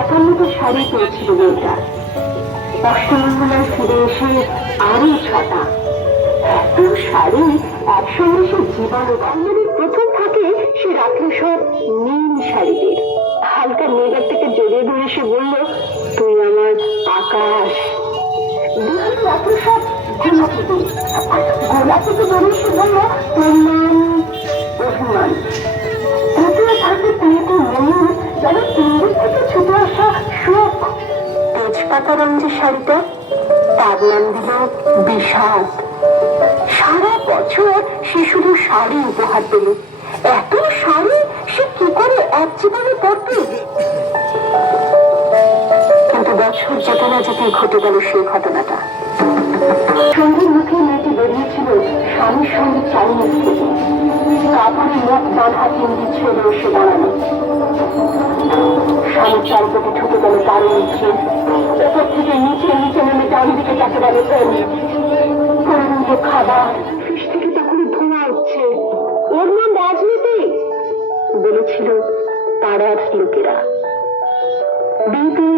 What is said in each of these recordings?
একান্নটা শাড়ি পেয়েছিল মেয়েটা। অষ্টমঙ্গলায় ফিরে এসে আরো 6টা। এত শাড়ি একসঙ্গে সে জীবনে রঙের প্রথম থাকে। সে রাখলো সব নীল শাড়িদের। হালকা মেঘের থেকে জড়িয়ে ধরে সে বলল, তুই আমার আকাশ। রাখলো সব গোলাপিতে। গোলাপিতে জড়িয়ে সে বলল, তোর নাম অভিমান। তৃতীয় থাকে তিনটি ময়ূর, যেন তিনদিক থেকে ছুটে আসা সুখ। তেজপাতা রঙের শাড়িটা তার নাম দিল বিষাদ। সারা বছর সে শুধু শাড়ি উপহার পেল। এত শাড়ি সে কি করে এক জীবনে পড়বে? কিন্তু বছর যেতে না যেতে ঘটে গেল সেই ঘটনাটা। সন্ধ্যের মুখে মেয়েটি বেরিয়েছিল স্বামীর সঙ্গে চাইনিজ থেকে। কাপড়ে মুখ বাঁধা ইঙ্গিত ছিল এসে দাঁড়ানো। স্বামীর চারপটে ঢুকে গেল তার নিচে। ওপর থেকে নিচে নিচে নেমে ডান দিকে তাকে গেল খাবার। ফিস থেকে তখন ধোঁয়া উঠছে। ওর নাম রাজনীতি বলেছিল পাড়ার লোকেরা। বিয়েতে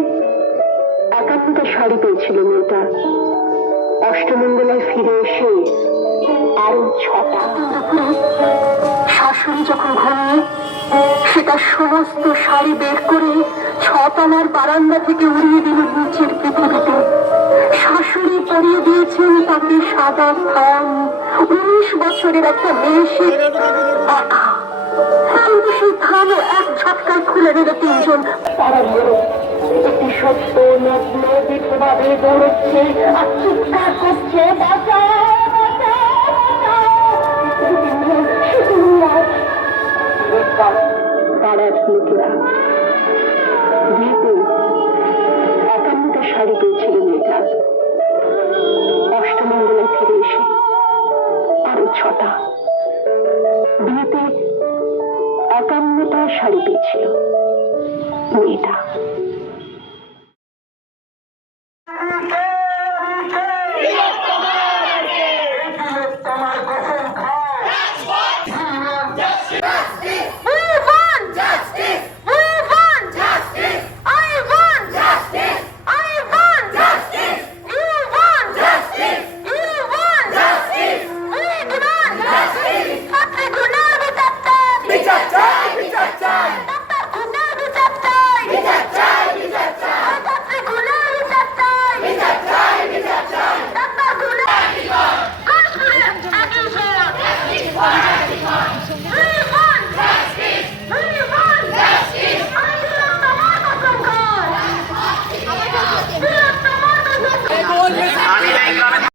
51টা শাড়ি পেয়েছিল মেয়েটা। অষ্টমঙ্গলায় ফিরে এসে আরো 6টা। শাশুড়ি যখন ঘুমিয়ে সে তার সমস্ত শাড়ি বের করে 6তলার বারান্দা থেকে উড়িয়ে দিল নিচের পৃথিবীতে। শাশুড়ি পরিয়ে দিয়েছেন তাকে সাদা থান। 19 বছরের একটা মেয়ে সে একা। কিন্তু সেই থানও এক ঝটকায় খুলে দিল 3জন। তারা একটি সত্য নগ্ন বিধবাবে দৌড়চ্ছে আর চিৎকার করছে, পাড়ার লোকেরা। বিয়েতে 51টা শাড়ি পেয়েছিল মেয়েটা। অষ্টমঙ্গলায় ফিরে এসে আরো 6টা। বিয়েতে 51টা শাড়ি পেয়েছিল মেয়েটা।